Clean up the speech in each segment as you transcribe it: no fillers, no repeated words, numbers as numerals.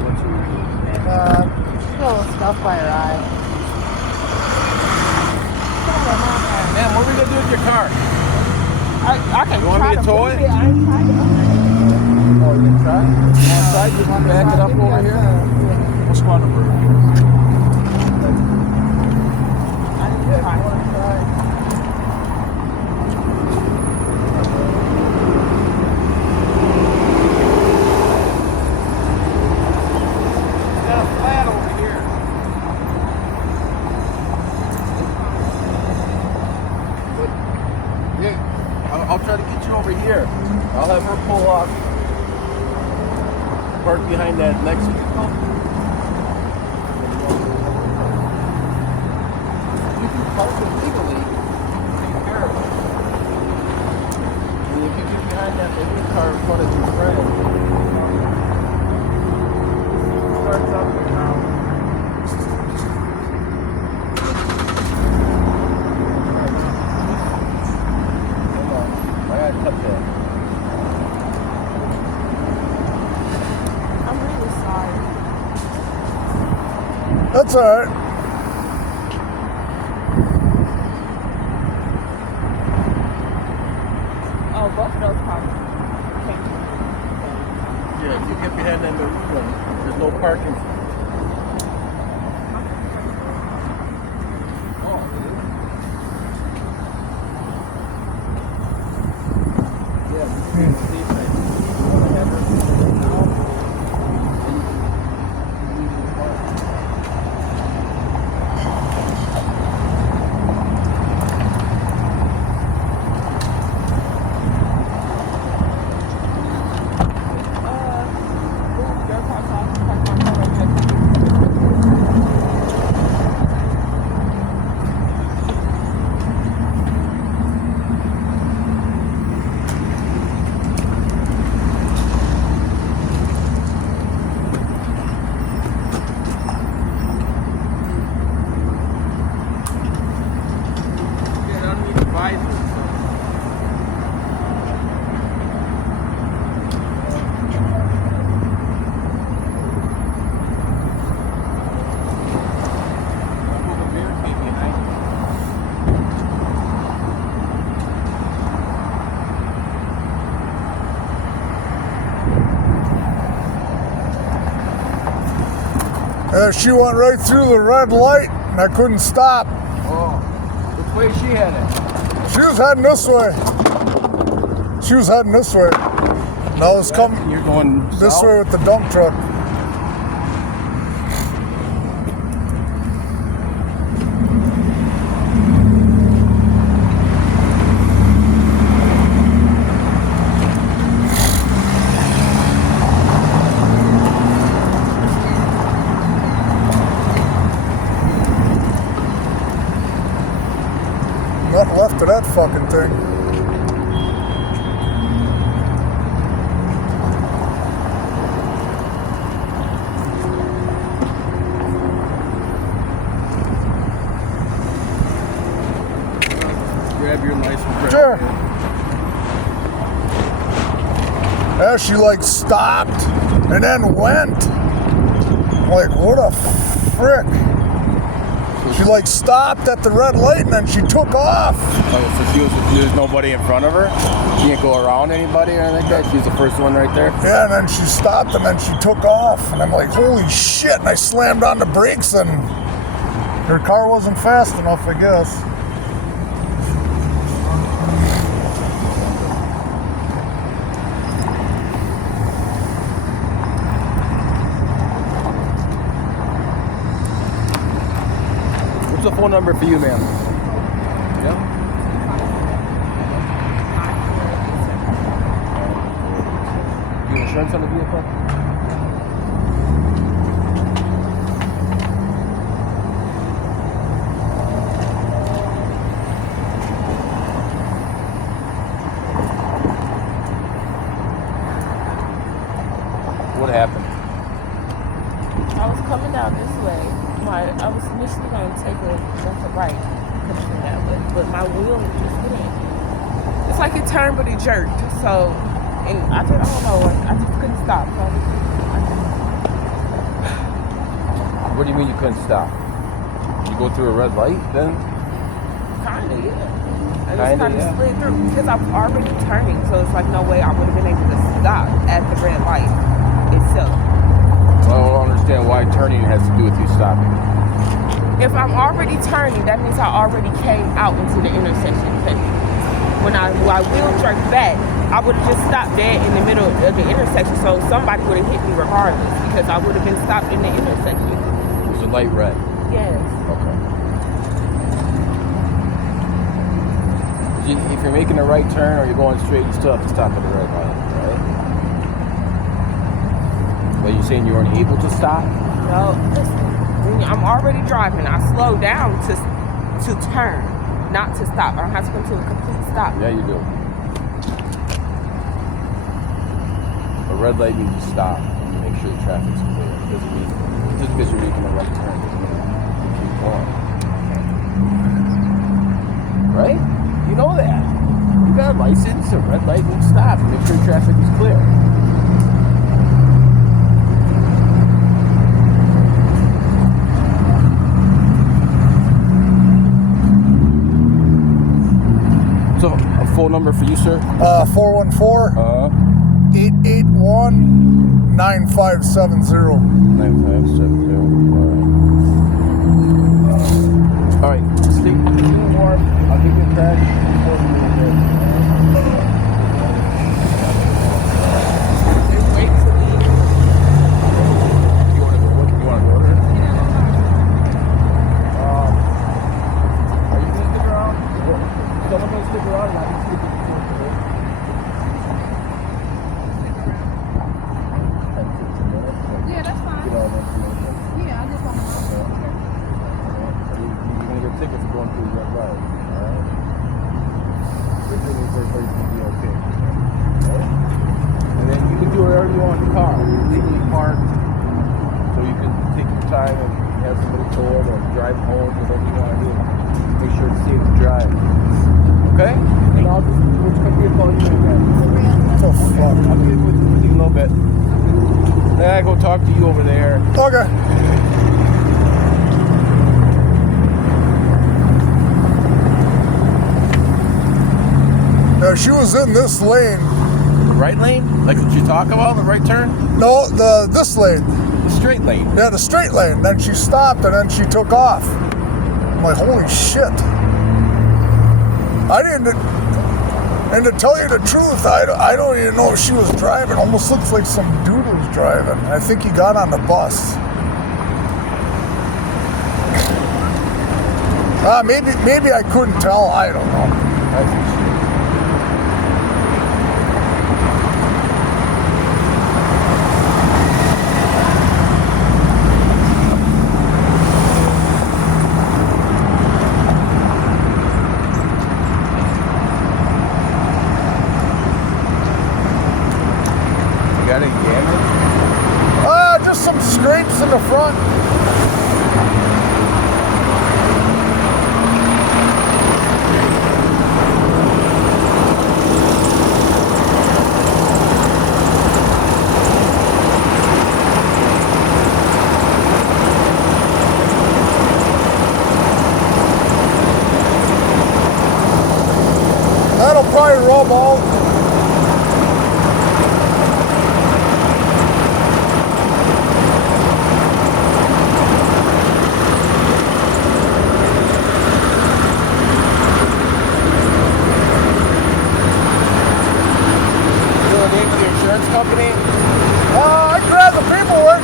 What's your name? Still stuff by your eye. Man, what are we gonna do with your car? I can You want try me to tow move it? I ain't tried to move it. Oh, you gonna try? You want to try? Just back it up over here. What squad number? I didn't try. Got a flat over here. Yeah, I'll try to get you over here. I'll have her pull off. Park behind that next vehicle. You can park it legally. Take care of it. And if you get behind that little car in front of your friend, starts up your mouth. Hold on. I gotta cut that. I'm really sorry. That's all right. Oh, both of those cars came to me. Yeah, if you get behind that little one, there's no parking. Yeah, you can see if you want to have her now, then you can leave the car. Move their cars off, park my car right there. Yeah, I don't need advisors. She went right through the red light, and I couldn't stop. Oh, which way she headed? She was heading this way. She was heading this way. And I was coming You're going this south? way with the dump truck. Nothing left of that fucking thing. Grab your license. Sure. Yeah, she like stopped and then went. Like, what a frick. She like stopped at the red light and then she took off. Oh, so there's nobody in front of her? She didn't go around anybody or anything like that? She was the first one right there? Yeah, and then she stopped and then she took off. And I'm like, holy shit. And I slammed on the brakes and her car wasn't fast enough, I guess. What's the phone number for you, ma'am? Yeah? You have insurance on the vehicle? What happened? I was coming down this way. I was initially going to take a left or right coming that way, but my wheel just didn't. It's like it turned, but it jerked. So, and I don't know. I just couldn't stop. So I What do you mean you couldn't stop? You go through a red light then? Kinda, yeah. I Kinda, just kind of yeah. slid through because I'm already turning, so it's like no way I would have been able to stop at the red light itself. Well, I don't understand why turning has to do with you stopping. If I'm already turning, that means I already came out into the intersection. When I wheel jerked back, I would have just stopped dead in the middle of the intersection, so somebody would have hit me regardless because I would have been stopped in the intersection. It was a light red. Yes. Okay. If you're making a right turn or you're going straight, you still have to stop at the red light, right? But you're saying you weren't able to stop? No, listen, I'm already driving. I slow down to turn, not to stop. I don't have to come to a complete stop. Yeah, you do. A red light means you stop and you make sure the traffic's clear. It doesn't mean just because you're making a right turn doesn't mean you keep going. Right? You know that. You got a license, a red light means stop and make sure traffic is clear. So, a phone number for you, sir? 414-881-9570. 9570. All right. Stay warm. I'll give you a crash. Wait till we. You want to go there? Are you going to stick around? Someone going to stick around and I can stick around. 10, 15 minutes. Yeah, that's fine. Get all the information. Yeah, I just want to know. You're going to get a ticket for going through the red light. Alright? Good thing is everybody's going to be okay. Alright? And then you can do whatever you want in the car. You're legally parked. So you can take your time and have somebody tow it or drive home, whatever you want to do. Make sure it's safe to drive. Okay? And I'll just, which company are calling you again? Oh, fuck. I'll get with you in a little bit. Then I go talk to you over there. Okay. Now, she was in this lane. Right lane? Like what you talk about, the right turn? No, this lane. The straight lane. Yeah, the straight lane. Then she stopped and then she took off. I'm like, holy shit. I didn't. And to tell you the truth, I don't even know if she was driving. Almost looks like some dude was driving. I think he got on the bus. Maybe I couldn't tell. I don't know. I think she got any damage? Just some scrapes in the front. That'll probably rub all. Company? I grabbed the paperwork.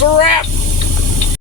It's a wrap.